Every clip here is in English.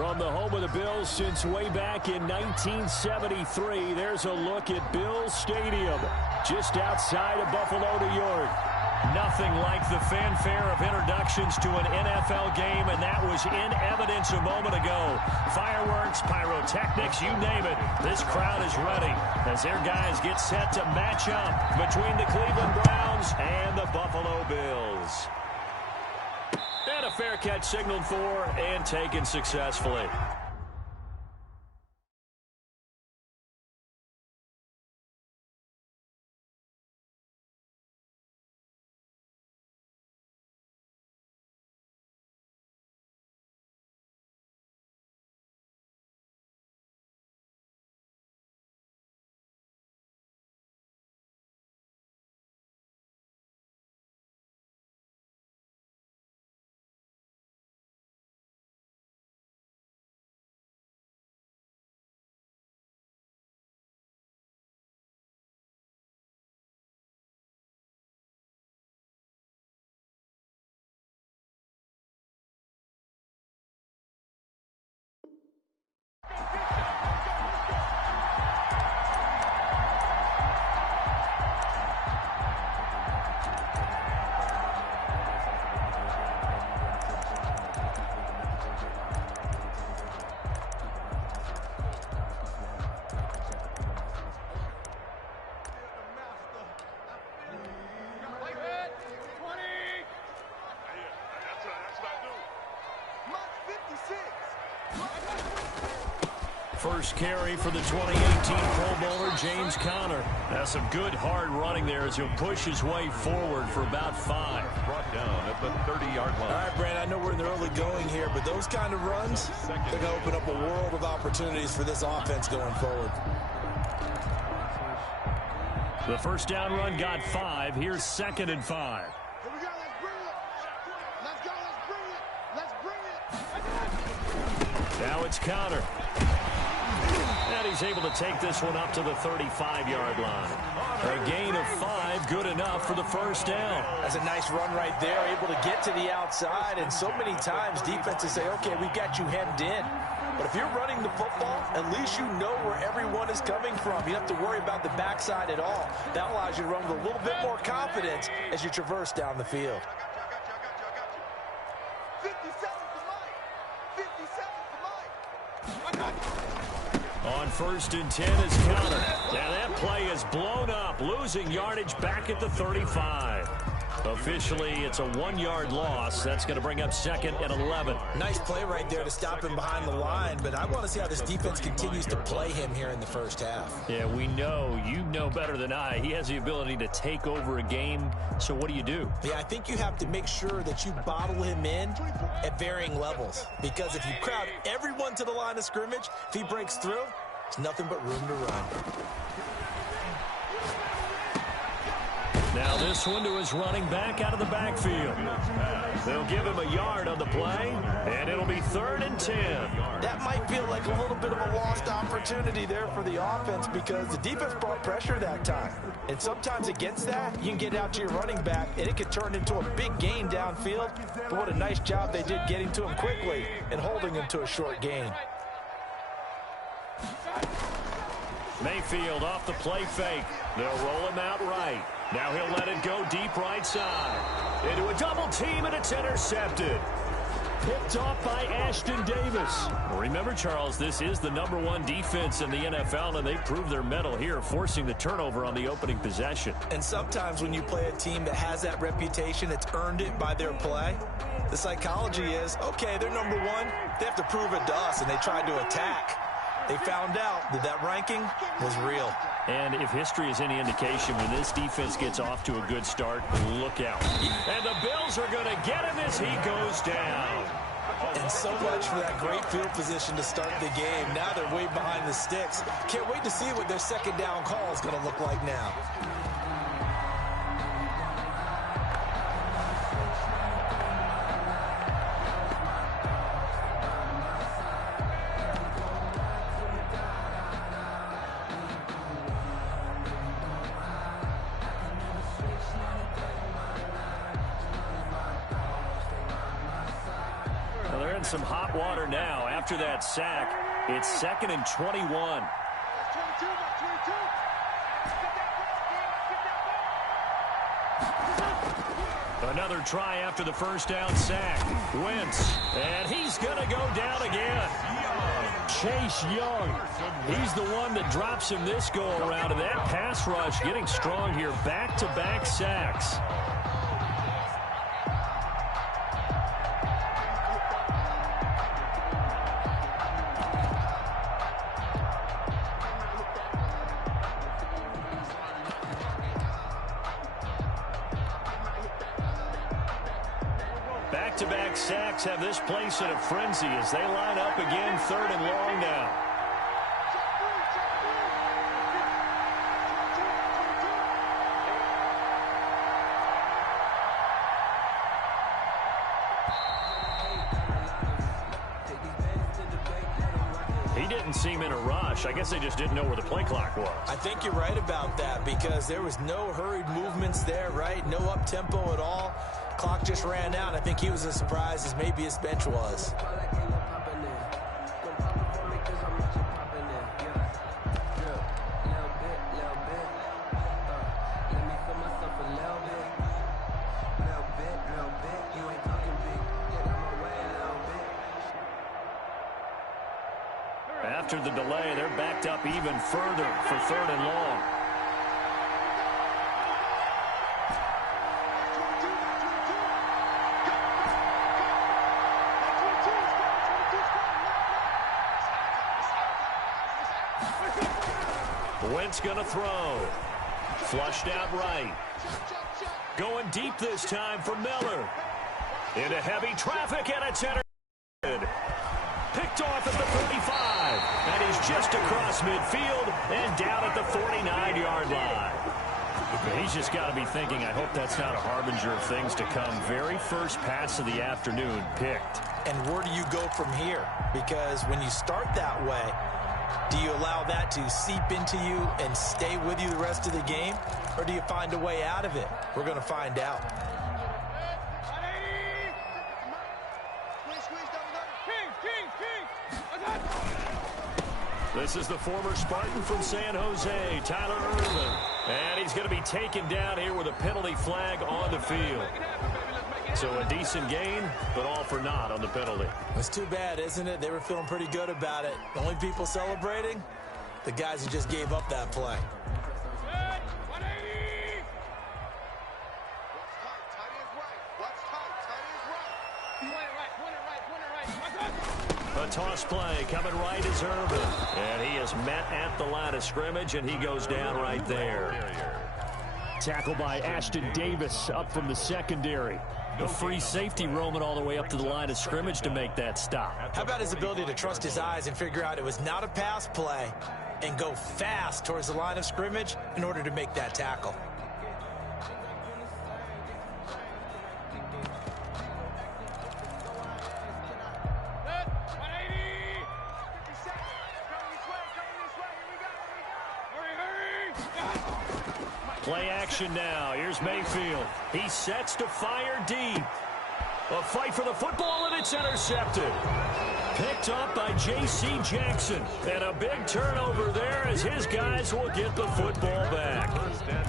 From the home of the Bills since way back in 1973, there's a look at Bills Stadium, just outside of Buffalo, New York. Nothing like the fanfare of introductions to an NFL game, and that was in evidence a moment ago. Fireworks, pyrotechnics, you name it. This crowd is ready as their guys get set to match up between the Cleveland Browns and the Buffalo Bills. And a fair catch signaled for and taken successfully. First carry for the 2018 Pro Bowler, James Conner. That's some good hard running there as he'll push his way forward for about 5. Brought down at the 30-yard line. All right, Brandon, I know we're in the early going here, but those kind of runs, they're going to open up a world of opportunities for this offense going forward. The first down run got 5. Here's 2nd and 5. Here we go. Let's bring it. Let's go. Let's bring it. Now it's Conner. And he's able to take this one up to the 35-yard line. A gain of 5, good enough for the first down. That's a nice run right there, able to get to the outside. And so many times defenses say, okay, we got you hemmed in. But if you're running the football, at least you know where everyone is coming from. You don't have to worry about the backside at all. That allows you to run with a little bit more confidence as you traverse down the field. 57 for Mike. 57 for Mike. On 1st and 10 is Conner. Now that play is blown up, losing yardage back at the 35. Officially, it's a 1-yard loss. That's going to bring up 2nd and 11. Nice play right there to stop him behind the line, but I want to see how this defense continues to play him here in the first half. Yeah, we know. You know better than I. He has the ability to take over a game, so what do you do? Yeah, I think you have to make sure that you bottle him in at varying levels, because if you crowd everyone to the line of scrimmage, if he breaks through, it's nothing but room to run. Now this one to his running back out of the backfield. They'll give him a yard on the play, and it'll be 3rd and 10. That might feel like a little bit of a lost opportunity there for the offense because the defense brought pressure that time. And sometimes against that, you can get out to your running back, and it could turn into a big gain downfield. But what a nice job they did getting to him quickly and holding him to a short gain. Mayfield off the play fake. They'll roll him out right. Now he'll let it go deep right side. Into a double team, and it's intercepted. Picked off by Ashton Davis. Remember, Charles, this is the #1 defense in the NFL, and they proved their mettle here, forcing the turnover on the opening possession. And sometimes when you play a team that has that reputation, it's earned it by their play. The psychology is, okay, they're #1. They have to prove it to us, and they tried to attack. They found out that that ranking was real. And if history is any indication, when this defense gets off to a good start, look out. And the Bills are going to get him as he goes down. And so much for that great field position to start the game. Now they're way behind the sticks. Can't wait to see what their 2nd down call is going to look like now. Well, they're in some hot water now. After that sack, it's 2nd and 21. Another try after the first down sack. Wentz, and he's going to go down again. Chase Young, he's the one that drops him this go-around. And that pass rush getting strong here. Back-to-back sacks. Back-to-back sacks have this place in a frenzy as they line up again, 3rd and long now. He didn't seem in a rush. I guess they just didn't know where the play clock was. I think you're right about that because there was no hurried movements there, right? No up-tempo at all. Clock just ran out. I think he was as surprised as maybe his bench was. After the delay, they're backed up even further for 3rd and long. Wentz gonna throw. Flushed out right. Going deep this time for Miller. Into heavy traffic, and it's intercepted. Picked off at the 35. And he's just across midfield and down at the 49-yard line. He's just got to be thinking, I hope that's not a harbinger of things to come. Very first pass of the afternoon picked. And where do you go from here? Because when you start that way, do you allow that to seep into you and stay with you the rest of the game? Or do you find a way out of it? We're going to find out. This is the former Spartan from San Jose, Tyler Irvin. And he's going to be taken down here with a penalty flag on the field. So a decent gain, but all for naught on the penalty. It's too bad, isn't it? They were feeling pretty good about it. The only people celebrating, the guys who just gave up that play. A toss play coming right is Irvin. And he is met at the line of scrimmage, and he goes down right there. Tackle by Ashton Davis up from the secondary. A free safety roaming all the way up to the line of scrimmage to make that stop. How about his ability to trust his eyes and figure out it was not a pass play and go fast towards the line of scrimmage in order to make that tackle? Play action now. Here's Mayfield. He sets to fire deep. A fight for the football, and it's intercepted. Picked up by J.C. Jackson. And a big turnover there as his guys will get the football back. 1st and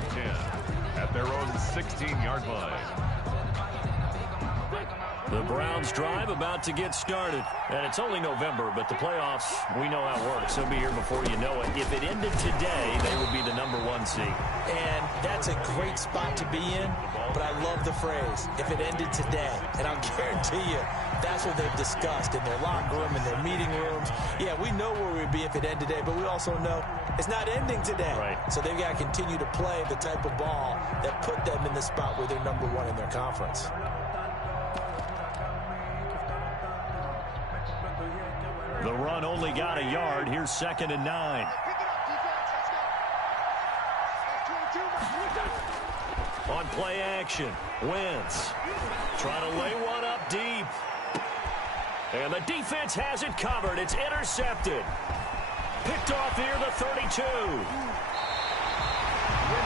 10 at their own 16-yard line. The Browns drive about to get started. And it's only November, but the playoffs, we know how it works. They'll be here before you know it. If it ended today, they would be the #1 seed. And that's a great spot to be in, but I love the phrase, if it ended today. And I'll guarantee you, that's what they've discussed in their locker room, in their meeting rooms. Yeah, we know where we'd be if it ended today, but we also know it's not ending today. Right. So they've got to continue to play the type of ball that put them in the spot where they're #1 in their conference. The run only got a yard. Here's 2nd and 9. On play action, Wentz trying to lay one up deep. And the defense has it covered. It's intercepted. Picked off near the 32.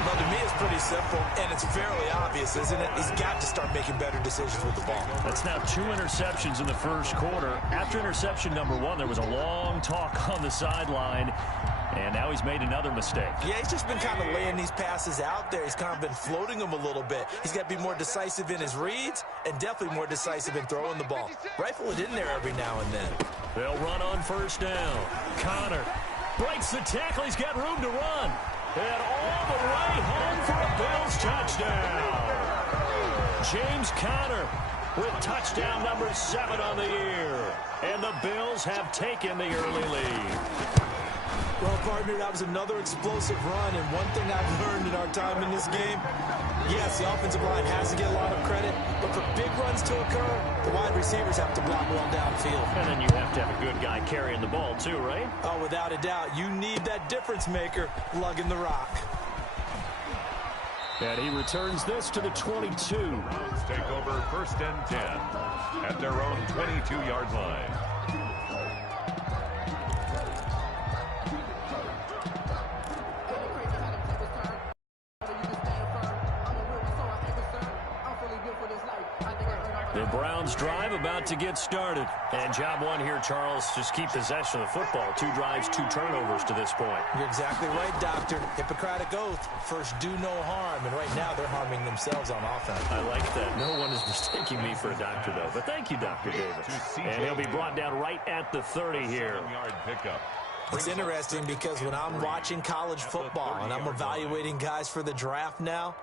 Well, to me, it's pretty simple, and it's fairly obvious, isn't it? He's got to start making better decisions with the ball. That's now 2 interceptions in the first quarter. After interception number 1, there was a long talk on the sideline, and now he's made another mistake. Yeah, he's just been kind of laying these passes out there. He's kind of been floating them a little bit. He's got to be more decisive in his reads and definitely more decisive in throwing the ball. Rifle it in there every now and then. They'll run on first down. Connor breaks the tackle. He's got room to run. And all the way home for a Bills touchdown. James Conner with touchdown number 7 on the year. And the Bills have taken the early lead. Well, partner, that was another explosive run, and one thing I've learned in our time in this game, yes, the offensive line has to get a lot of credit, but for big runs to occur, the wide receivers have to block well downfield. And then you have to have a good guy carrying the ball too, right? Oh, without a doubt. You need that difference maker lugging the rock. And he returns this to the 22. Browns take over 1st and 10 at their own 22-yard line. The Browns drive about to get started. And job 1 here, Charles, just keep possession of the football. 2 drives, 2 turnovers to this point. You're exactly right, Doctor. Hippocratic oath. First, do no harm. And right now, they're harming themselves on offense. I like that. No one is mistaking me for a doctor, though. But thank you, Dr. Davis. And he'll be brought down right at the 30 here. It's interesting because when I'm watching college football and I'm evaluating guys for the draft now,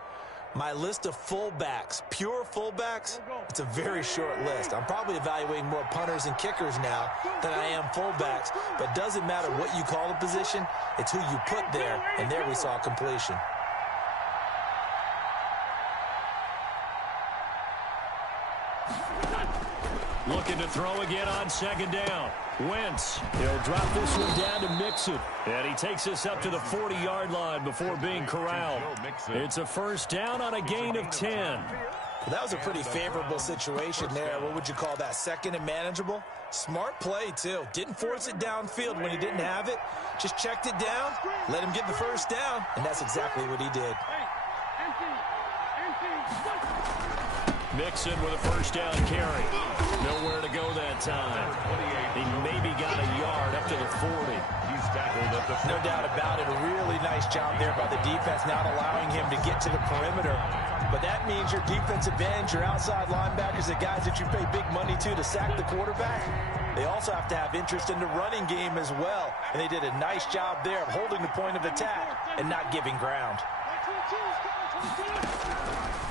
my list of fullbacks, pure fullbacks, it's a very short list. I'm probably evaluating more punters and kickers now than I am fullbacks. But it doesn't matter what you call the position, it's who you put there. And there we saw completion. Looking to throw again on 2nd down. Wentz. He'll drop this one down to Mixon. And he takes us up to the 40-yard line before being corralled. It's a 1st down on a gain of 10. That was a pretty favorable situation there. What would you call that? 2nd and manageable? Smart play, too. Didn't force it downfield when he didn't have it. Just checked it down, let him get the 1st down, and that's exactly what he did. Mixon with a 1st down carry. Nowhere to go that time. He maybe got a yard up to the 40. He's tackled at the 40. No doubt about it. A really nice job there by the defense, not allowing him to get to the perimeter. But that means your defensive ends, your outside linebackers, the guys that you pay big money to sack the quarterback, they also have to have interest in the running game as well. And they did a nice job there of holding the point of attack and not giving ground.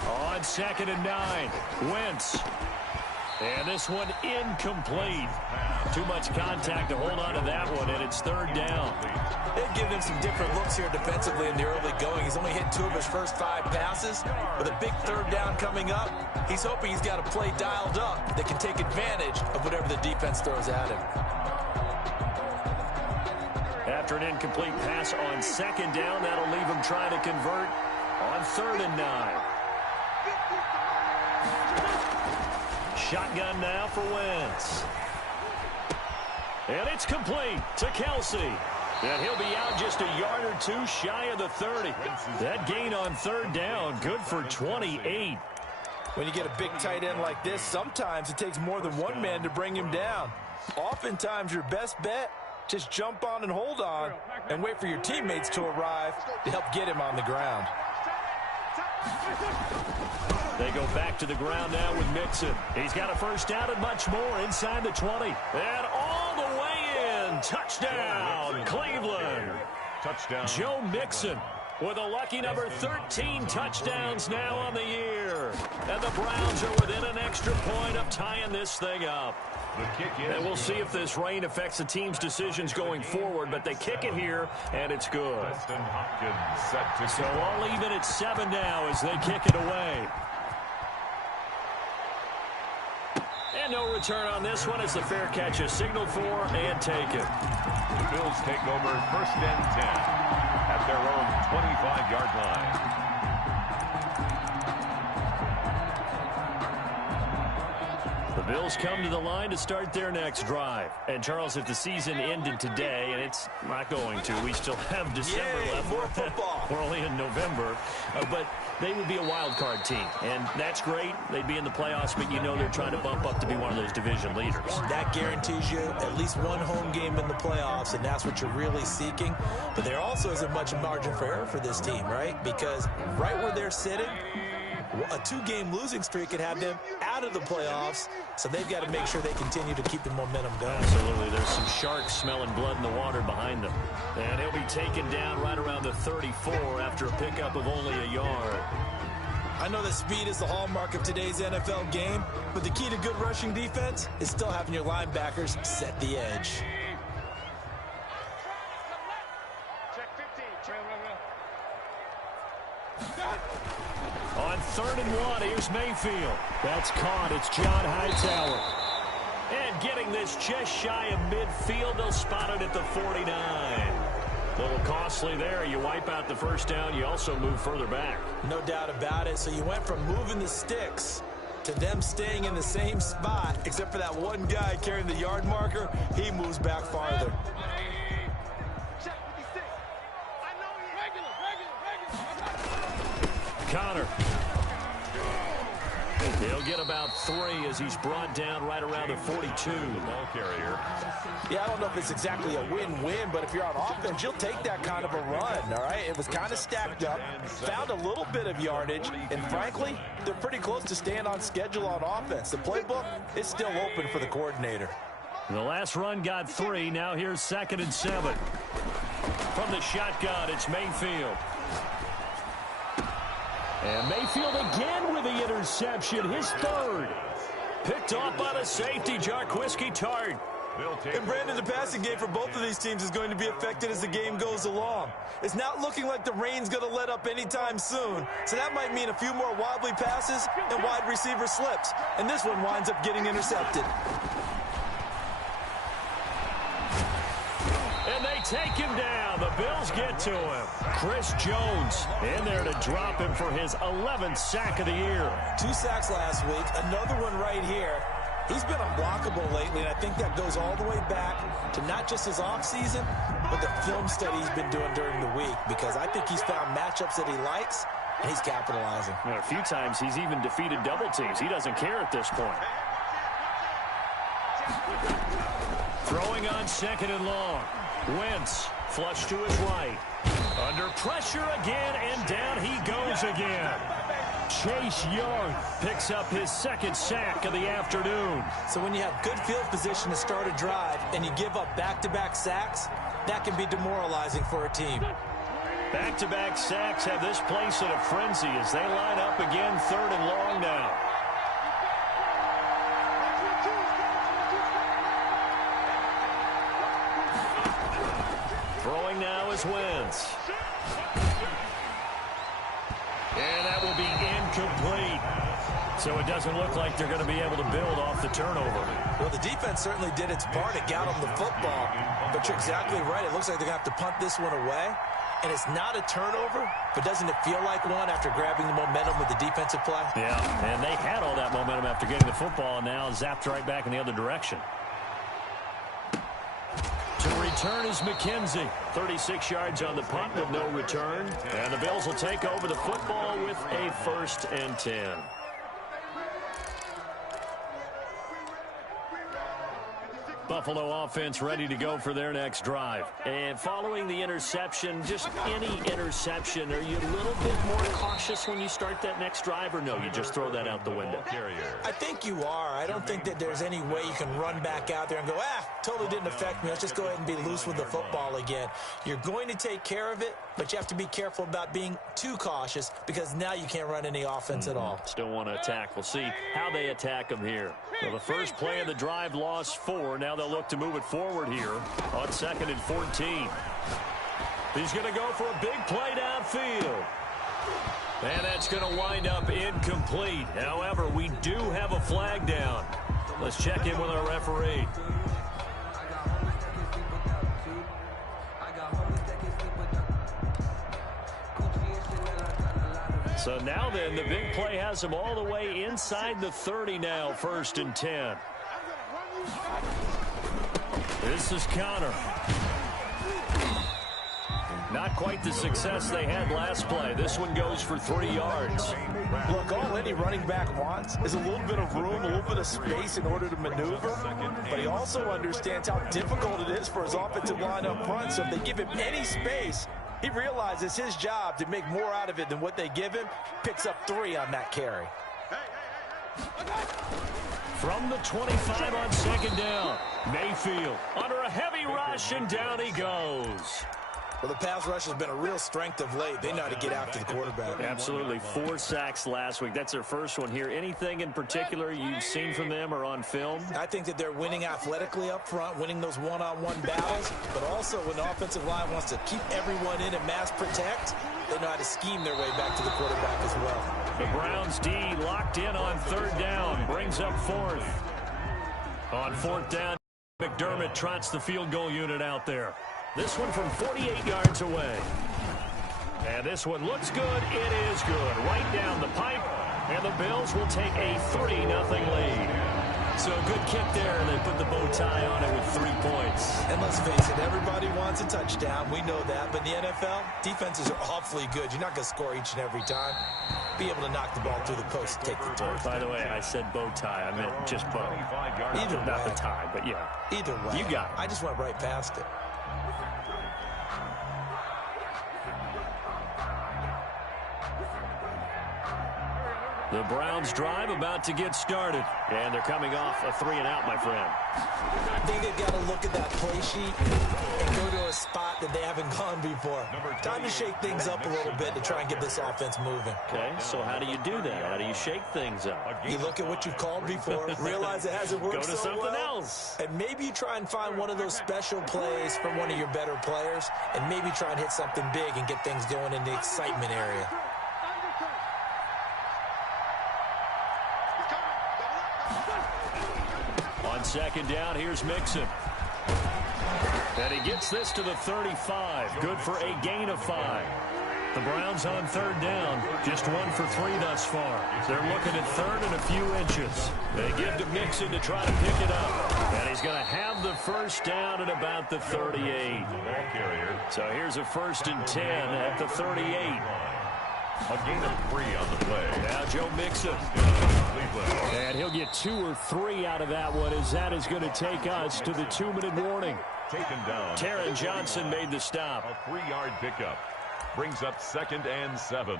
On 2nd and 9, Wentz. And this one incomplete. Too much contact to hold on to that one, and it's 3rd down. They've given him some different looks here defensively in the early going. He's only hit 2 of his first 5 passes. With a big 3rd down coming up, he's hoping he's got a play dialed up that can take advantage of whatever the defense throws at him. After an incomplete pass on 2nd down, that'll leave him trying to convert on 3rd and 9. Shotgun now for Wentz. And it's complete to Kelsey. And he'll be out just a yard or 2 shy of the 30. That gain on 3rd down, good for 28. When you get a big tight end like this, sometimes it takes more than one man to bring him down. Oftentimes, your best bet, just jump on and hold on and wait for your teammates to arrive to help get him on the ground. They go back to the ground now with Mixon. He's got a 1st down and much more inside the 20. And all the way in. Touchdown, Cleveland. Touchdown. Joe Mixon with a lucky number 13 touchdowns now on the year. And the Browns are within an extra point of tying this thing up. And we'll see if this rain affects the team's decisions going forward, but they kick it here, and it's good. So all even at 7 now as they kick it away. And no return on this one as the fair catch is signaled for and taken. The Bills take over 1st and 10 at their own 25-yard line. The Bills come to the line to start their next drive. And, Charles, if the season ended today, and it's not going to, we still have December left. More football. We're only in November. But they would be a wild card team. And that's great. They'd be in the playoffs, but you know they're trying to bump up to be one of those division leaders. That guarantees you at least one home game in the playoffs, and that's what you're really seeking. But there also isn't much margin for error for this team, right? Because right where they're sitting, a 2-game losing streak could have them out of the playoffs, so they've got to make sure they continue to keep the momentum going. Absolutely. There's some sharks smelling blood in the water behind them. And he'll be taken down right around the 34 after a pickup of only a yard. I know that speed is the hallmark of today's NFL game, but the key to good rushing defense is still having your linebackers set the edge. On 3rd and 1, here's Mayfield. That's caught. It's John Hightower. And getting this just shy of midfield, they'll spot it at the 49. A little costly there. You wipe out the first down. You also move further back. No doubt about it. So you went from moving the sticks to them staying in the same spot, except for that one guy carrying the yard marker. He moves back farther. Connor. He'll get about 3 as he's brought down right around the 42. Ball carrier. Yeah, I don't know if it's exactly a win-win, but if you're on offense, you'll take that kind of a run, all right? It was kind of stacked up, found a little bit of yardage, and frankly, they're pretty close to staying on schedule on offense. The playbook is still open for the coordinator. The last run got 3. Now here's 2nd and 7. From the shotgun, it's Mayfield. And Mayfield again with the interception, his 3rd. Picked off by the safety, Jarquiski Tart. And Brandon, the passing game for both of these teams is going to be affected as the game goes along. It's not looking like the rain's going to let up anytime soon, so that might mean a few more wobbly passes and wide receiver slips. And this one winds up getting intercepted. And they take him down. The Bills get to him. Chris Jones in there to drop him for his 11th sack of the year. 2 sacks last week, another one right here. He's been unblockable lately, and I think that goes all the way back to not just his offseason, but the film study he's been doing during the week, because I think he's found matchups that he likes, and he's capitalizing. And a few times he's even defeated double teams. He doesn't care at this point. Throwing on 2nd and long. Wentz, flush to his right. Under pressure again, and down he goes again. Chase Young picks up his 2nd sack of the afternoon. So when you have good field position to start a drive and you give up back-to-back sacks, that can be demoralizing for a team. Back-to-back sacks have this place in a frenzy as they line up again 3rd and long now. Throwing now is Wentz. And that will be incomplete. So it doesn't look like they're going to be able to build off the turnover. Well, the defense certainly did its part. It got them the football. But you're exactly right. It looks like they're going to have to punt this one away. And it's not a turnover, but doesn't it feel like one after grabbing the momentum with the defensive play? Yeah, and they had all that momentum after getting the football, and now zapped right back in the other direction. To return is McKenzie. 36 yards on the punt with no return. And the Bills will take over the football with a 1st and 10. Buffalo offense ready to go for their next drive. And following the interception, just any interception, are you a little bit more cautious when you start that next drive, or no, you just throw that out the window? I think you are. I don't think that there's any way you can run back out there and go, totally didn't affect me. Let's just go ahead and be loose with the football again. You're going to take care of it, but you have to be careful about being too cautious because now you can't run any offense at all. Still want to attack. We'll see how they attack them here. So the first play of the drive lost 4. Now they'll look to move it forward here on 2nd and 14. He's going to go for a big play downfield. And that's going to wind up incomplete. However, we do have a flag down. Let's check in with our referee. So now then, the big play has him all the way inside the 30 now, 1st and 10. This is Connor. Not quite the success they had last play. This one goes for 3 yards. Look, all any running back wants is a little bit of room, a little bit of space in order to maneuver. But he also understands how difficult it is for his offensive line up front. So if they give him any space, he realizes his job to make more out of it than what they give him. Picks up 3 on that carry. From the 25 on 2nd down, Mayfield under a heavy rush, and down he goes. Well, the pass rush has been a real strength of late. They know how to get after the quarterback. Absolutely. 4 sacks last week. That's their first one here. Anything in particular you've seen from them or on film? I think that they're winning athletically up front, winning those one-on-one battles, but also when the offensive line wants to keep everyone in and mass protect, they know how to scheme their way back to the quarterback as well. The Browns D locked in on 3rd down, brings up 4th. On 4th down, McDermott trots the field goal unit out there. This one from 48 yards away. And this one looks good. It is good. Right down the pipe. And the Bills will take a 3-0 lead. So a good kick there. They put the bow tie on it with 3 points. And let's face it, everybody wants a touchdown. We know that. But in the NFL, defenses are awfully good. You're not going to score each and every time. Be able to knock the ball through the post and take the turn. By the way, I said bow tie. I meant just bow. Either way. Not the tie, but yeah. Either way. You got it. I just went right past it. The Browns drive about to get started. And they're coming off a 3-and-out, my friend. I think they've got to look at that play sheet and go to a spot that they haven't gone before. Time to shake things up a little bit to try and get this offense moving. Okay, so how do you do that? How do you shake things up? You look at what you've called before, realize it hasn't worked Go to so something well, else. and maybe you try and find one of those special plays from one of your better players, and maybe try and hit something big and get things going in the excitement area. On 2nd down, here's Mixon. And he gets this to the 35. Good for a gain of 5. The Browns on 3rd down. Just 1 for 3 thus far. They're looking at 3rd and a few inches. They give to Mixon to try to pick it up. And he's going to have the 1st down at about the 38. So here's a 1st and 10 at the 38. A gain of 3 on the play. Now Joe Mixon. And he'll get 2 or 3 out of that one, as that is going to take us to the 2-minute warning. Taken down. Taron Johnson made the stop. A 3-yard pickup. Brings up 2nd and 7.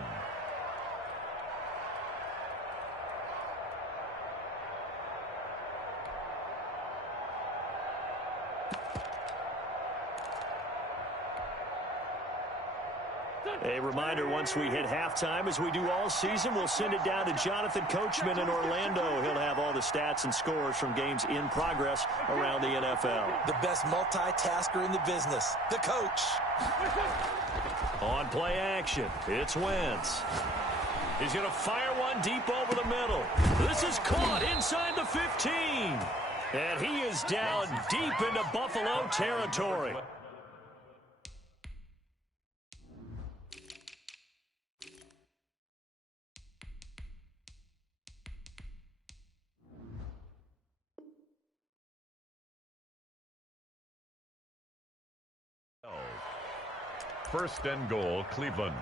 A reminder, once we hit halftime, as we do all season, we'll send it down to Jonathan Coachman in Orlando. He'll have all the stats and scores from games in progress around the NFL. The best multitasker in the business, the coach. On play action, it's Wentz. He's going to fire one deep over the middle. This is caught inside the 15. And he is down deep into Buffalo territory. First and goal, Cleveland.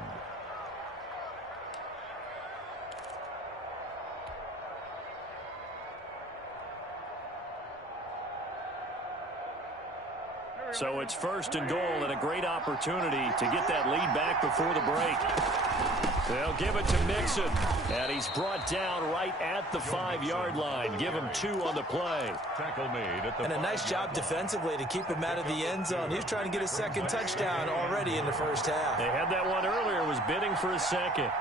So it's 1st and goal, and a great opportunity to get that lead back before the break. They'll give it to Mixon, and he's brought down right at the 5-yard line. Give him 2 on the play. Tackle made at the and a nice job defensively to keep him out of the end zone. He's trying to get a 2nd touchdown already in the 1st half. They had that one earlier, was bidding for a 2nd.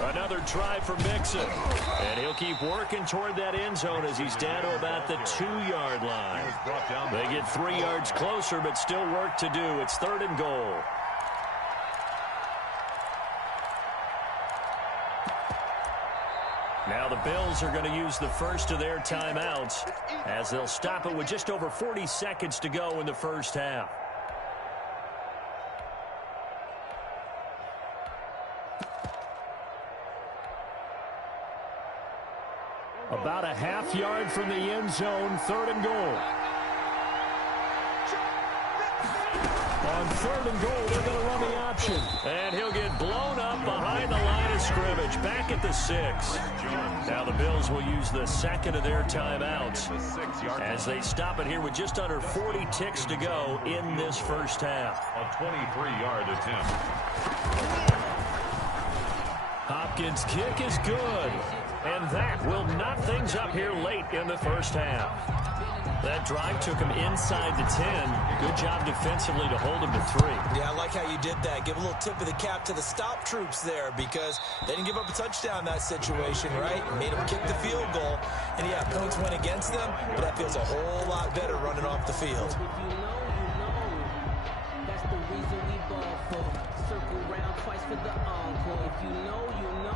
Another try for Mixon. And he'll keep working toward that end zone as he's down to about the 2-yard line. They get 3 yards closer, but still work to do. It's 3rd and goal. Now the Bills are going to use the first of their timeouts as they'll stop it with just over 40 seconds to go in the first half. About a half yard from the end zone, 3rd and goal. On 3rd and goal, they're going to run the option. And he'll get blown up behind the line of scrimmage, back at the 6. Now the Bills will use the second of their timeouts as they stop it here with just under 40 ticks to go in this first half. A 23-yard attempt. Hopkins' kick is good. And that will knock things up here late in the first half. That drive took him inside the 10. Good job defensively to hold him to 3. Yeah, I like how you did that. Give a little tip of the cap to the stop troops there because they didn't give up a touchdown in that situation, right? Made them kick the field goal. And, yeah, points went against them, but that feels a whole lot better running off the field. If you know, you know. That's the reason we ball for. Circle round twice for the encore. If you know, you know.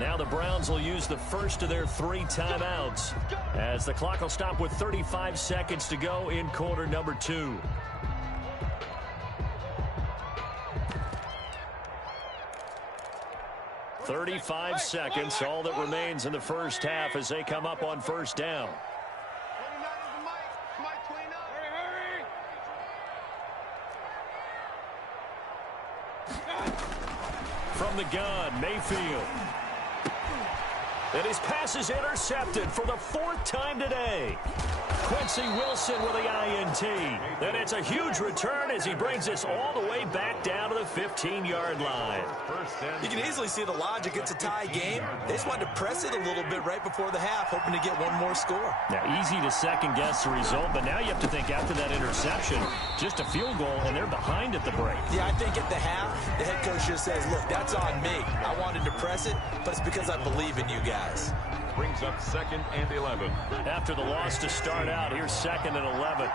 Now the Browns will use the first of their 3 timeouts as the clock will stop with 35 seconds to go in quarter number 2. "35 seconds, all that remains in the first half as they come up on first down. From the gun, Mayfield. And his pass is intercepted for the 4th time today. Quincy Wilson with the INT. And it's a huge return as he brings us all the way back down to the 15-yard line. You can easily see the logic. It's a tie game. They just wanted to press it a little bit right before the half, hoping to get one more score. Now, easy to second-guess the result, but now you have to think after that interception, just a field goal, and they're behind at the break. Yeah, I think at the half, the head coach just says, look, that's on me. I wanted to press it, but it's because I believe in you guys. Brings up 2nd and 11. After the loss to start out, here's 2nd and 11.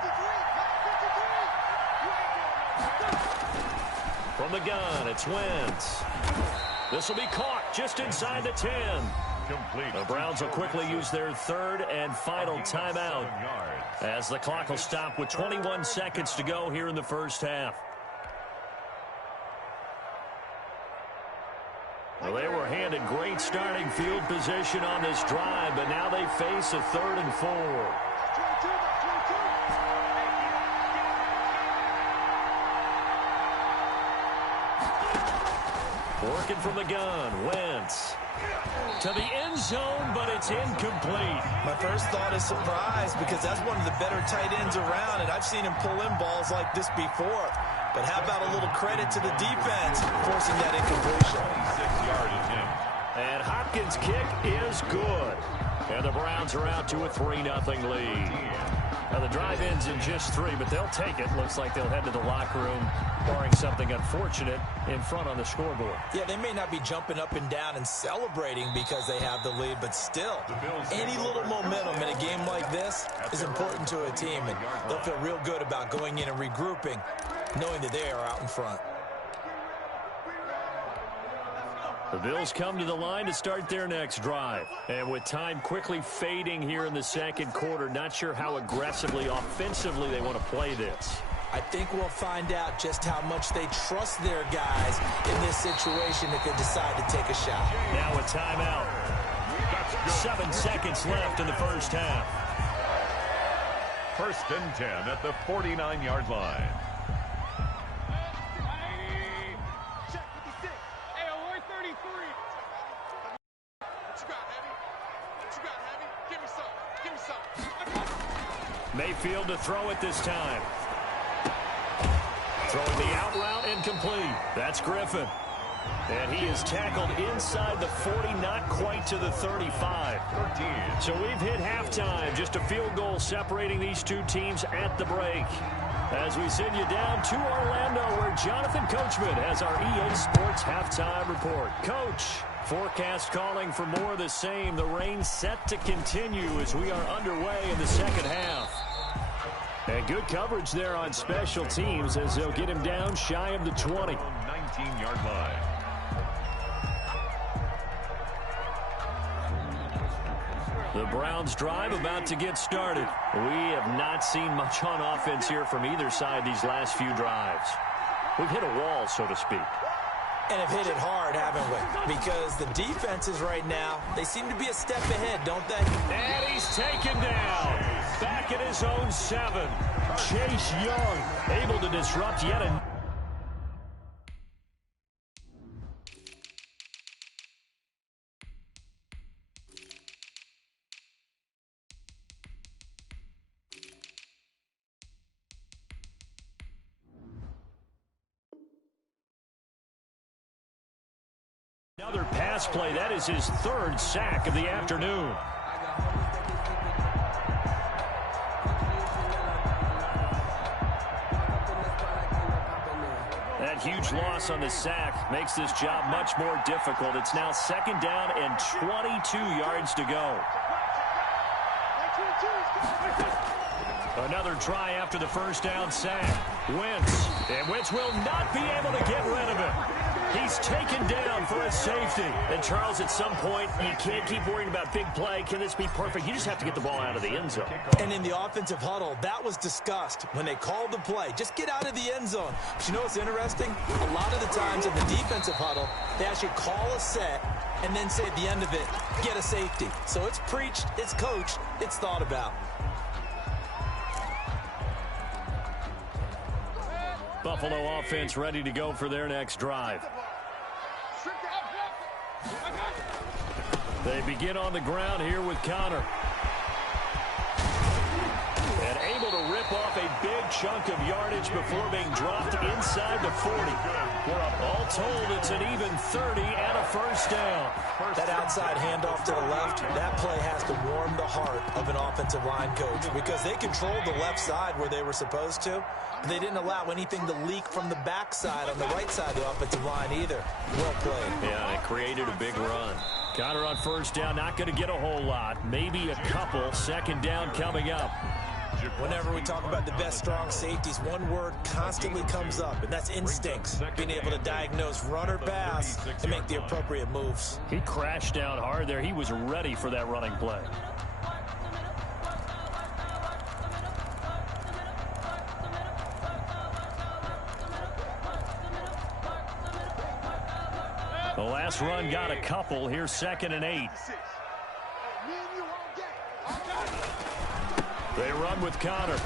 From the gun, it's Wentz. This will be caught just inside the 10. Complete. The Browns will quickly use their 3rd and final timeout as the clock will stop with 21 seconds to go here in the first half. Well, they were handed great starting field position on this drive, but now they face a 3rd and 4. Working from the gun, Wentz. To the end zone, but it's incomplete. My first thought is surprise because that's one of the better tight ends around, and I've seen him pull in balls like this before. But how about a little credit to the defense forcing that incompletion? 26-yard attempt. And Hopkins' kick is good. And the Browns are out to a 3-0 lead. Now the drive ends in just 3, but they'll take it. Looks like they'll head to the locker room, barring something unfortunate in front on the scoreboard. Yeah, they may not be jumping up and down and celebrating because they have the lead, but still, any little momentum in a game like this is important to a team, and they'll feel real good about going in and regrouping, knowing that they are out in front. The Bills come to the line to start their next drive. And with time quickly fading here in the second quarter, not sure how aggressively, offensively they want to play this. I think we'll find out just how much they trust their guys in this situation if they decide to take a shot. Now a timeout. 7 seconds left in the first half. 1st and 10 at the 49-yard line. Mayfield to throw it this time. Throwing the out route incomplete. That's Griffin. And he is tackled inside the 40, not quite to the 35. So we've hit halftime. Just a field goal separating these two teams at the break. As we send you down to Orlando, where Jonathan Coachman has our EA Sports halftime report. Coach. Forecast calling for more of the same. The rain set to continue as we are underway in the second half. And good coverage there on special teams as they'll get him down shy of the 20. 19-yard line. The Browns drive about to get started. We have not seen much on offense here from either side these last few drives. We've hit a wall, so to speak. And have hit it hard, haven't we? Because the defenses right now, they seem to be a step ahead, don't they? And he's taken down. Back at his own 7. Chase Young able to disrupt yet another pass play. That is his 3rd sack of the afternoon. That huge loss on the sack makes this job much more difficult. It's now 2nd down and 22 yards to go. Another try after the 1st down sack. Wentz. And Wentz will not be able to get rid of it. He's taken down for a safety. And, Charles, at some point, you can't keep worrying about big play. Can this be perfect? You just have to get the ball out of the end zone. And in the offensive huddle, that was discussed when they called the play. Just get out of the end zone. But you know what's interesting? A lot of the times in the defensive huddle, they actually call a set and then say at the end of it, get a safety. So it's preached, it's coached, it's thought about. Buffalo offense ready to go for their next drive. They begin on the ground here with Connor. And able to rip off a big chunk of yardage before being dropped inside the 40. All told, it's an even 30 and a 1st down. That outside handoff to the left, that play has to warm the heart of an offensive line coach because they controlled the left side where they were supposed to. They didn't allow anything to leak from the backside on the right side of the offensive line either. Well played. Yeah, it created a big run. Connor on 1st down, not going to get a whole lot. Maybe a couple. 2nd down coming up. Whenever we talk about the best strong safeties, one word constantly comes up, and that's instincts. Being able to diagnose run or pass and make the appropriate moves. He crashed down hard there. He was ready for that running play. The last run got a couple. Here's 2nd and 8. They run with Connor.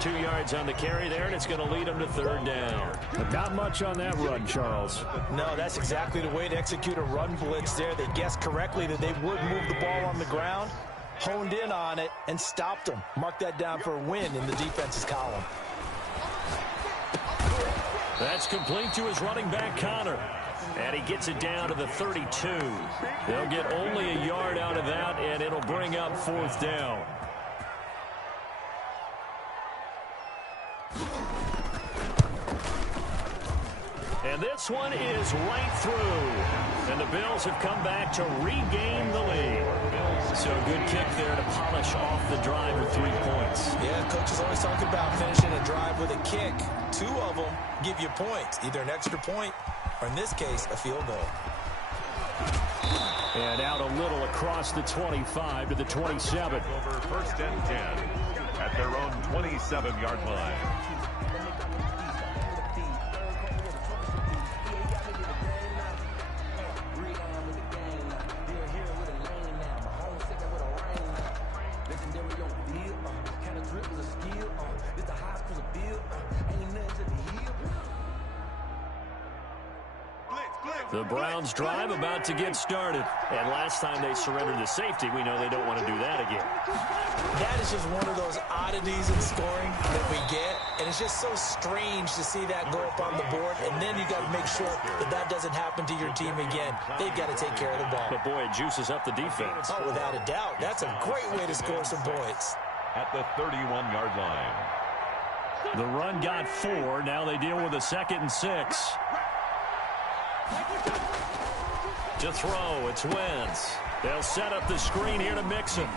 2 yards on the carry there, and it's going to lead them to 3rd down. But not much on that run, Charles. No, that's exactly the way to execute a run blitz there. They guessed correctly that they would move the ball on the ground, honed in on it, and stopped them. Mark that down for a win in the defense's column. That's complete to his running back, Connor. And he gets it down to the 32. They'll get only a yard out of that, and it'll bring up 4th down. And this one is right through. And the Bills have come back to regain the lead. So a good kick there to polish off the drive with 3 points. Yeah, coach is always talking about finishing a drive with a kick. 2 of them give you points, either an extra point or, in this case, a field goal. And out a little across the 25 to the 27. Over 1st and 10 at their own 27-yard line. The Browns drive about to get started. And last time they surrendered the safety, we know they don't want to do that again. That is just one of those oddities in scoring that we get. And it's just so strange to see that go up on the board. And then you got to make sure that that doesn't happen to your team again. They've got to take care of the ball. But, boy, it juices up the defense. Oh, without a doubt. That's a great way to score some points. At the 31-yard line. The run got 4. Now they deal with a 2nd and 6. To throw, it's Wentz. They'll set up the screen here to Mixon.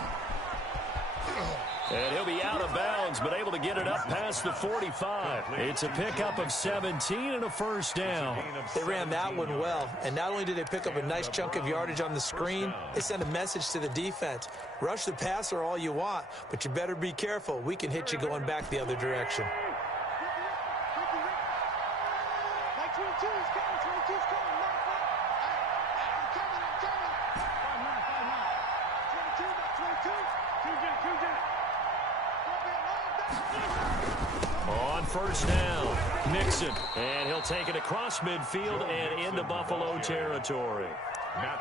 And he'll be out of bounds, but able to get it up past the 45. It's a pickup of 17 and a first down. They ran that one well, and not only did they pick up a nice chunk of yardage on the screen, they sent a message to the defense. Rush the passer all you want, but you better be careful. We can hit you going back the other direction. On first down, Mixon, and he'll take it across midfield and into Buffalo territory.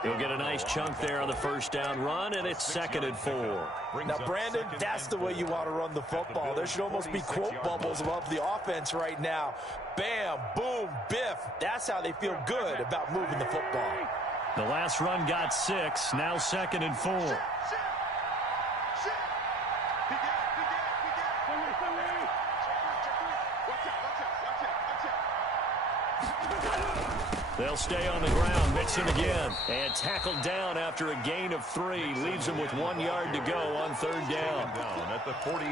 He'll get a nice chunk there on the first down run, and it's 2nd and 4. Now, Brandon, that's the way you want to run the football. There should almost be quote bubbles above the offense right now. Bam, boom, biff. That's how they feel good about moving the football. The last run got 6, now 2nd and 4. They'll stay on the ground. Mixon again. And tackled down after a gain of 3. Leaves him with 1 yard to go on 3rd down.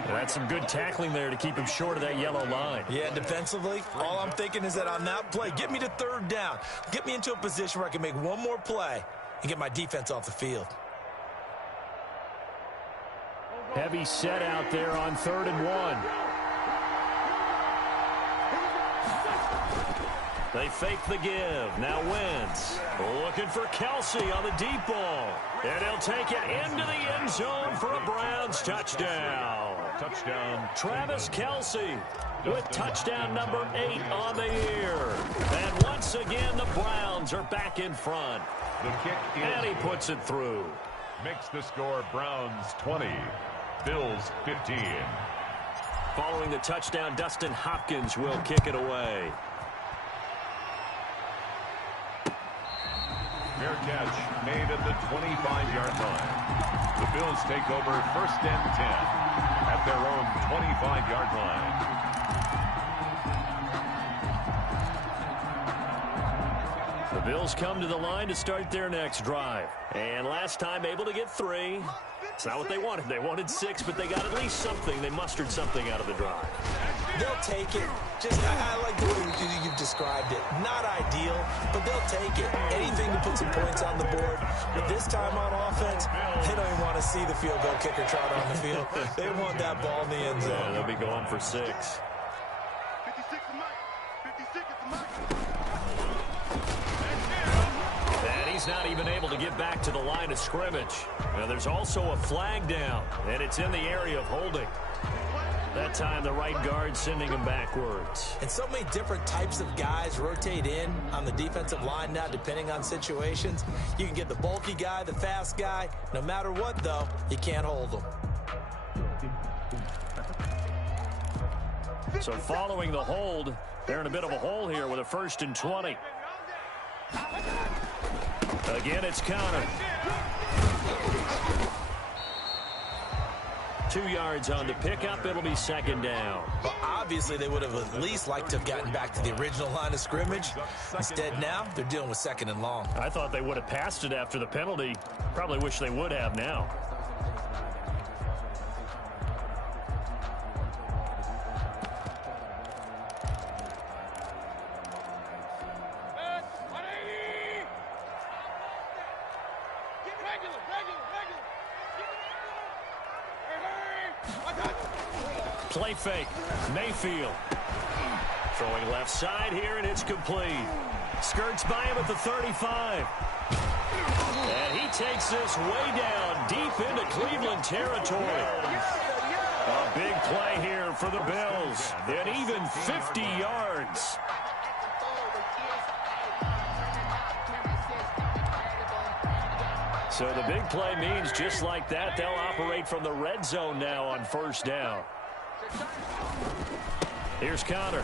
That's some good tackling there to keep him short of that yellow line. Yeah, defensively, all I'm thinking is that on that play, get me to 3rd down. Get me into a position where I can make one more play and get my defense off the field. Heavy set out there on 3rd and 1. They fake the give. Now Wentz looking for Kelsey on the deep ball. And he'll take it into the end zone for a Browns touchdown. Travis Kelsey with touchdown number 8 on the year. And once again, the Browns are back in front. The kick is, and he puts it through. Makes the score Browns 20, Bills 15. Following the touchdown, Dustin Hopkins will kick it away. Fair catch made at the 25-yard line. The Bills take over 1st and 10 at their own 25-yard line. The Bills come to the line to start their next drive. And last time able to get 3. It's not what they wanted. They wanted 6, but they got at least something. They mustered something out of the drive. They'll take it. I like the way you've described it. Not ideal, but they'll take it. Anything to put some points on the board. But this time on offense, they don't even want to see the field goal kicker trot on the field. They want that ball in the end zone. Yeah, they'll be going for 6. 56 is Mike. 56 is Mike. And he's not even able to get back to the line of scrimmage. Now, there's also a flag down, and it's in the area of holding. That time, the right guard sending him backwards. And so many different types of guys rotate in on the defensive line now, depending on situations. You can get the bulky guy, the fast guy. No matter what, though, you can't hold them. So following the hold, they're in a bit of a hole here with a 1st and 20. Again, it's counter. 2 yards on the pickup. It'll be 2nd down. Well, obviously, they would have at least liked to have gotten back to the original line of scrimmage. Instead, now, they're dealing with 2nd and long. I thought they would have passed it after the penalty. Probably wish they would have now. Play fake. Mayfield. Throwing left side here, and it's complete. Skirts by him at the 35. And he takes this way down, deep into Cleveland territory. A big play here for the Bills. An even 50 yards. So the big play means just like that, they'll operate from the red zone now on 1st down. Here's Connor.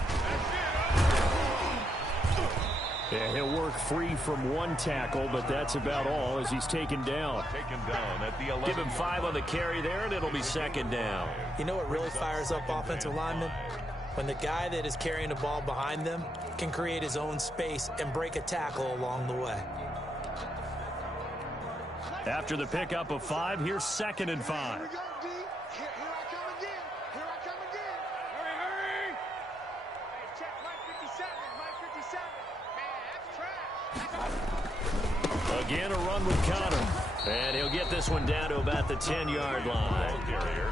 Yeah, he'll work free from 1 tackle, but that's about all as he's taken down. Give him 5 on the carry there, and it'll be 2nd down. You know what really fires up offensive linemen? when the guy that is carrying the ball behind them can create his own space and break a tackle along the way. After the pickup of 5, here's 2nd and 5. Here we go, D. Here I come again. Here I come again. Hurry, hurry. Hey, check Mike 57. Mike 57. Man, that's trash. Again, a run with Connor. And he'll get this one down to about the 10-yard line.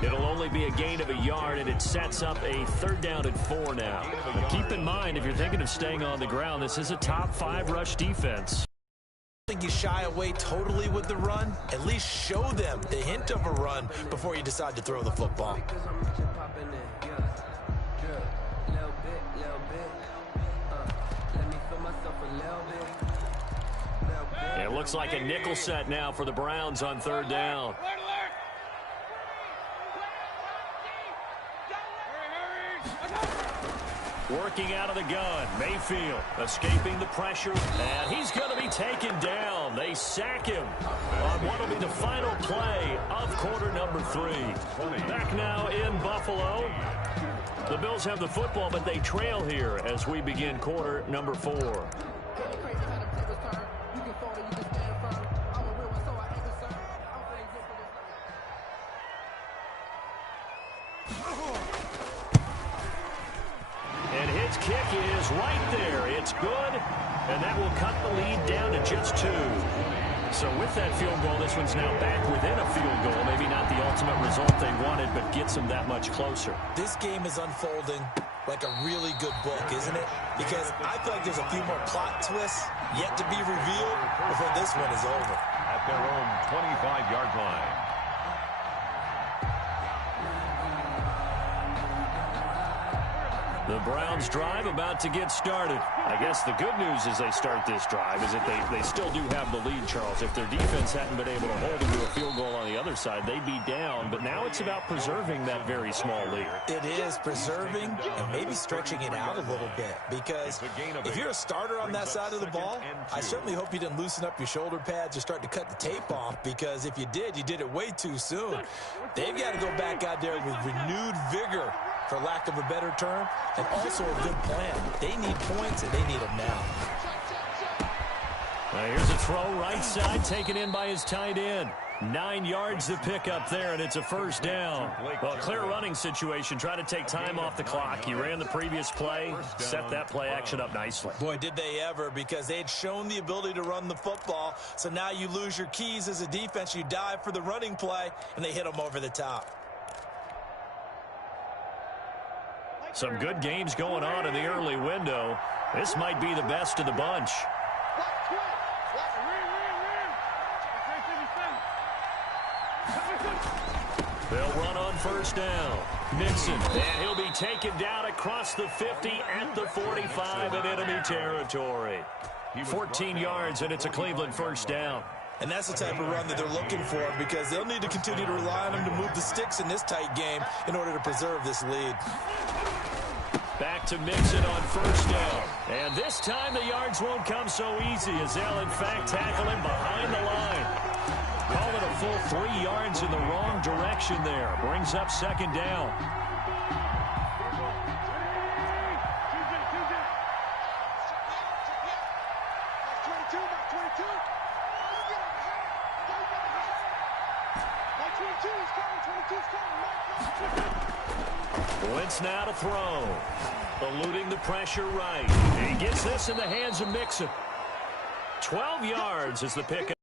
It'll only be a gain of a yard, and it sets up a 3rd down and 4 now. But keep in mind, if you're thinking of staying on the ground, this is a top 5 rush defense. I think you shy away totally with the run. At least show them the hint of a run before you decide to throw the football. It looks like a nickel set now for the Browns on 3rd down. Working out of the gun, Mayfield escaping the pressure, and he's going to be taken down. They sack him on what will be the final play of quarter number 3. Back now in Buffalo. The Bills have the football, but they trail here as we begin quarter number 4. Kick is right there. It's good, and that will cut the lead down to just 2. So with that field goal, this one's now back within a field goal. Maybe not the ultimate result they wanted, but gets them that much closer. This game is unfolding like a really good book, isn't it? Because I feel like there's a few more plot twists yet to be revealed before this one is over. At their own 25-yard line. The Browns drive about to get started. I guess the good news as they start this drive is that they still do have the lead, Charles. If their defense hadn't been able to hold them to a field goal on the other side, they'd be down. But now it's about preserving that very small lead. It is preserving and maybe stretching it out a little bit. Because if you're a starter on that side of the ball, I certainly hope you didn't loosen up your shoulder pads or start to cut the tape off. Because if you did, you did it way too soon. They've got to go back out there with renewed vigor, for lack of a better term, and also a good plan. They need points, and they need them now. Here's a throw right side, taken in by his tight end. 9 yards to pick up there, and it's a 1st down. Well, clear running situation. Try to take time off the clock. He ran the previous play, set that play action up nicely. Boy, did they ever, because they had shown the ability to run the football. So now you lose your keys as a defense. You dive for the running play, and they hit them over the top. Some good games going on in the early window. This might be the best of the bunch. They'll run on 1st down. Mixon, and he'll be taken down across the 50 at the 45 in enemy territory. 14 yards, and it's a Cleveland 1st down. And that's the type of run that they're looking for, because they'll need to continue to rely on him to move the sticks in this tight game in order to preserve this lead. Back to Mixon on 1st down. And this time the yards won't come so easy, as they'll in fact tackle him behind the line. Call it a full 3 yards in the wrong direction there. Brings up 2nd down. Wentz now to throw. Eluding the pressure right. And he gets this in the hands of Mixon. 12 yards is the pickup.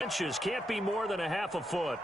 Inches can't be more than a half a foot.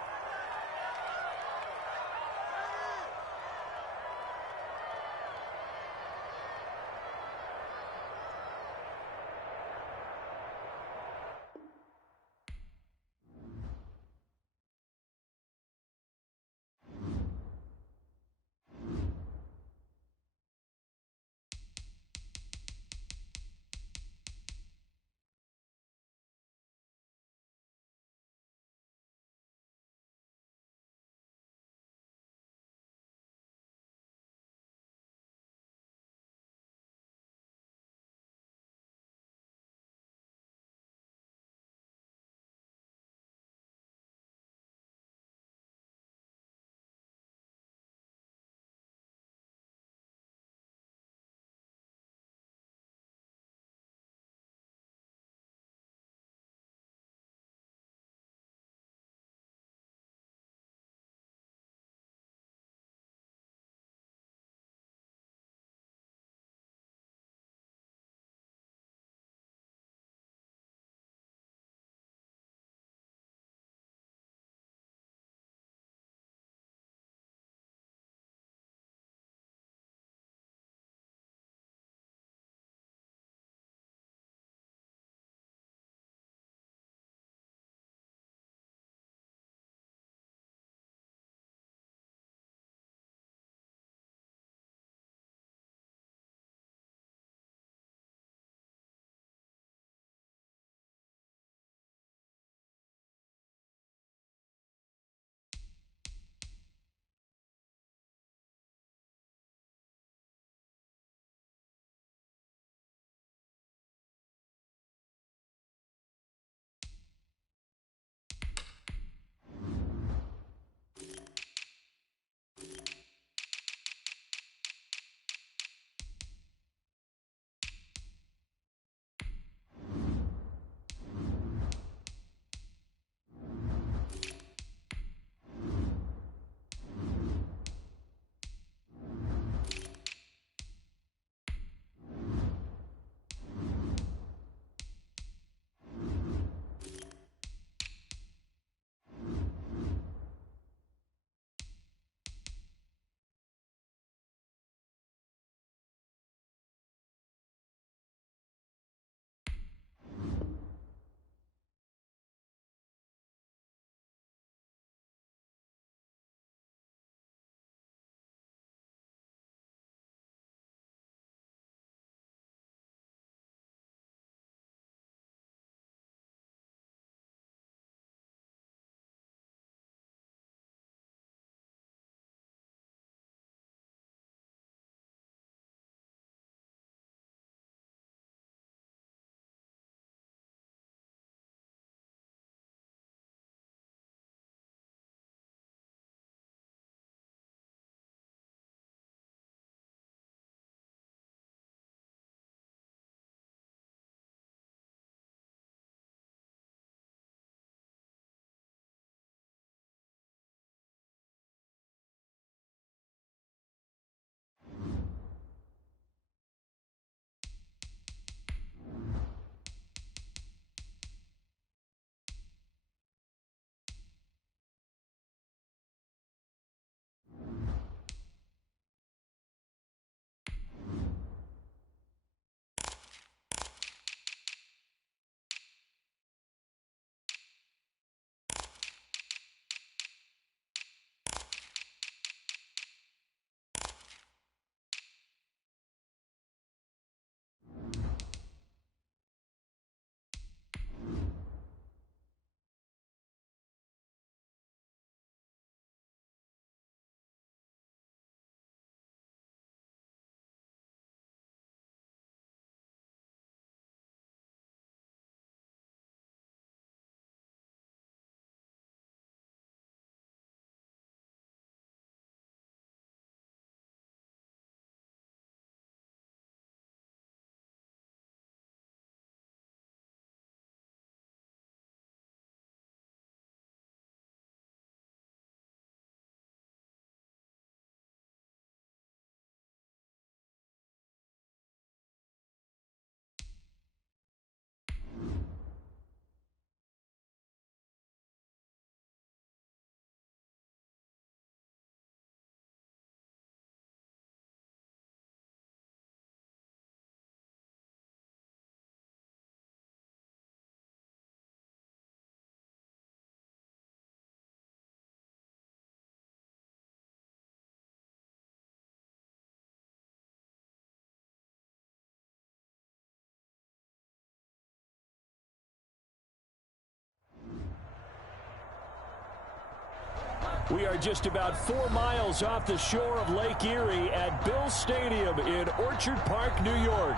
We are just about 4 miles off the shore of Lake Erie at Bills Stadium in Orchard Park, New York.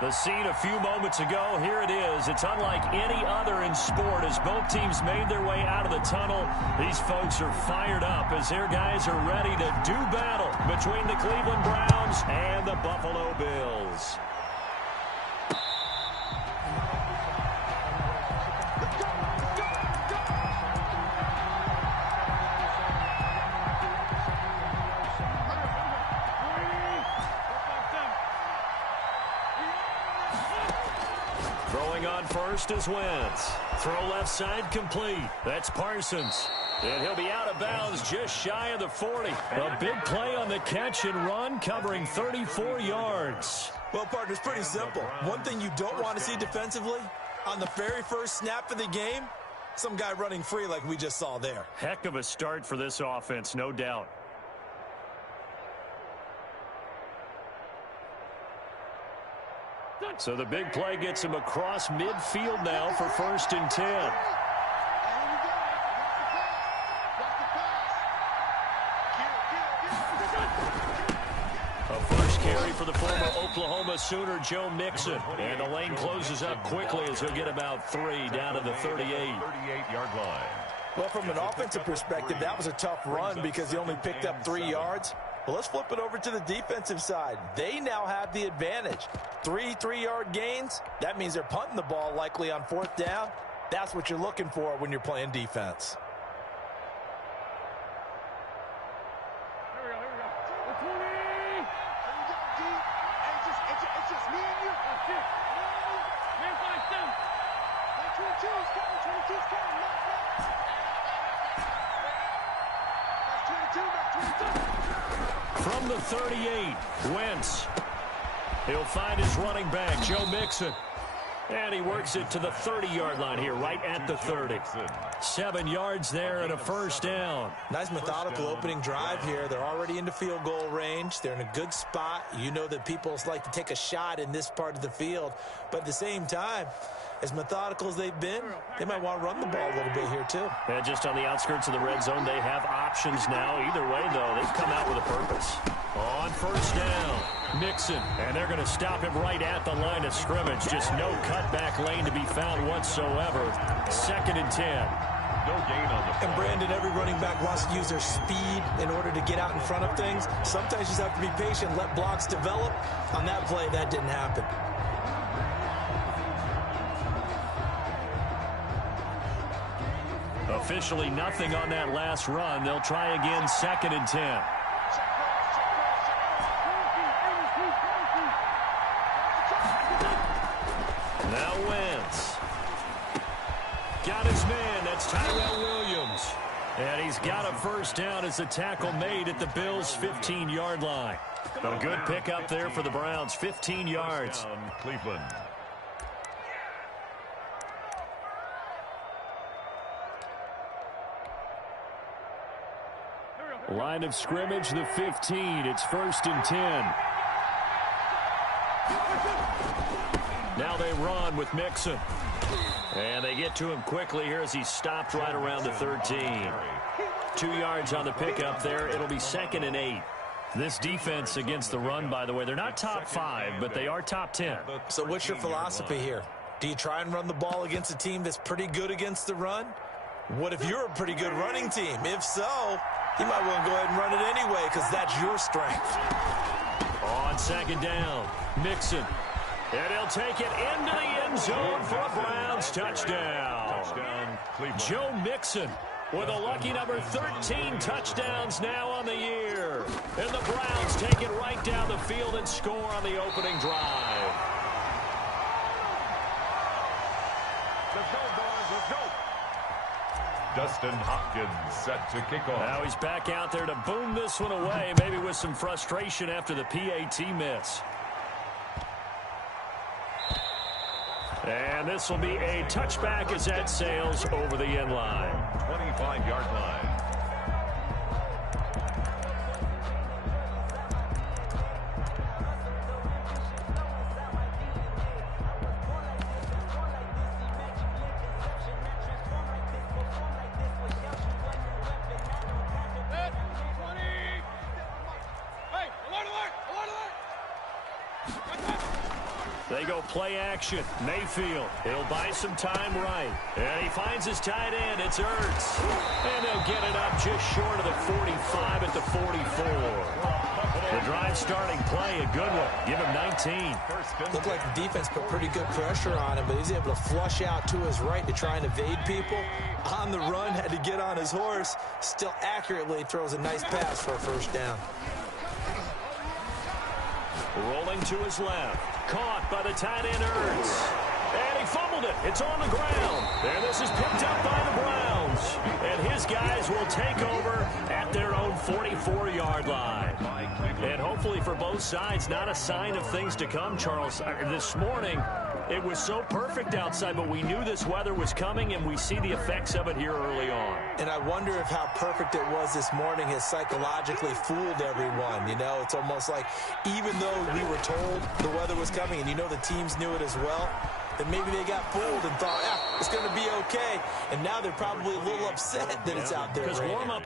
The scene a few moments ago, here it is. It's unlike any other in sport as both teams made their way out of the tunnel. These folks are fired up as their guys are ready to do battle between the Cleveland Browns and the Buffalo Bills. First is Wentz. Throw left side complete. That's Parsons. And he'll be out of bounds just shy of the 40. A big play on the catch and run covering 34 yards. Well, partner, it's pretty simple. One thing you don't want to see defensively, on the very first snap of the game, some guy running free like we just saw there. Heck of a start for this offense, no doubt. So the big play gets him across midfield now for 1st and 10. A first carry for the former Oklahoma Sooner, Joe Mixon. And the lane closes up quickly as he'll get about 3 down to the 38. 38-yard line. Well, from an offensive perspective, that was a tough run because he only picked up 3 yards. Well, let's flip it over to the defensive side. They now have the advantage. 3 3-yard gains. That means they're punting the ball likely on 4th down. That's what you're looking for when you're playing defense. Here we go. The 20. Here we go, D. Hey, it's just me and you. That's it. Man, 5 down. 22 is coming. 22 is coming. That's 22. That's 22. From the 38, Wentz. He'll find his running back, Joe Mixon. And he works it to the 30-yard line here, right at the 30. 7 yards there and a first down. Nice methodical opening drive here. They're already into field goal range. They're in a good spot. You know that people like to take a shot in this part of the field. But at the same time, as methodical as they've been, they might want to run the ball a little bit here too. And just on the outskirts of the red zone, they have options now. Either way, though, they've come out with a purpose. On first down, Mixon. And they're going to stop him right at the line of scrimmage. Just no cutback lane to be found whatsoever. 2nd and 10. No gain on the play. And Brandon, every running back wants to use their speed in order to get out in front of things. Sometimes you just have to be patient, let blocks develop. On that play, that didn't happen. Officially nothing on that last run. They'll try again, 2nd and 10. Now Wentz. Got his man. That's Tyrell Williams. And he's got a first down as the tackle made at the Bills' 15-yard line. A good pickup there for the Browns, 15 yards. Cleveland. Line of scrimmage, the 15. It's 1st and 10. Now they run with Mixon. And they get to him quickly here as he's stopped right around the 13. 2 yards on the pickup there. It'll be 2nd and 8. This defense against the run, by the way, they're not top 5, but they are top 10. So what's your philosophy here? Do you try and run the ball against a team that's pretty good against the run? What if you're a pretty good running team? If so, you might want to go ahead and run it anyway because that's your strength. On 2nd down, Mixon. And he'll take it into the end zone for a Browns touchdown. Joe Mixon with a lucky number 13 touchdowns now on the year. And the Browns take it right down the field and score on the opening drive. Let's go, boys. Let's go. Dustin Hopkins set to kick off. Now he's back out there to boom this one away, maybe with some frustration after the PAT miss. And this will be a touchback as that sails over the end line. 25-yard line. They go play action. Mayfield, he'll buy some time right. And he finds his tight end. It's Ertz. And they'll get it up just short of the 45 at the 44. The drive starting play, a good one. Give him 19. Looked like the defense put pretty good pressure on him, but he's able to flush out to his right to try and evade people. On the run, had to get on his horse. Still accurately throws a nice pass for a first down. Rolling to his left. Caught by the tight end, Ertz. And he fumbled it. It's on the ground. And this is picked up by the Browns. And his guys will take over at their own 44-yard line. And hopefully for both sides, not a sign of things to come, Charles. This morning, it was so perfect outside, but we knew this weather was coming, and we see the effects of it here early on. And I wonder if how perfect it was this morning has psychologically fooled everyone. You know, it's almost like even though we were told the weather was coming, and you know the teams knew it as well, then maybe they got fooled and thought, it's going to be okay. And now they're probably a little upset that it's out there. Because warm-up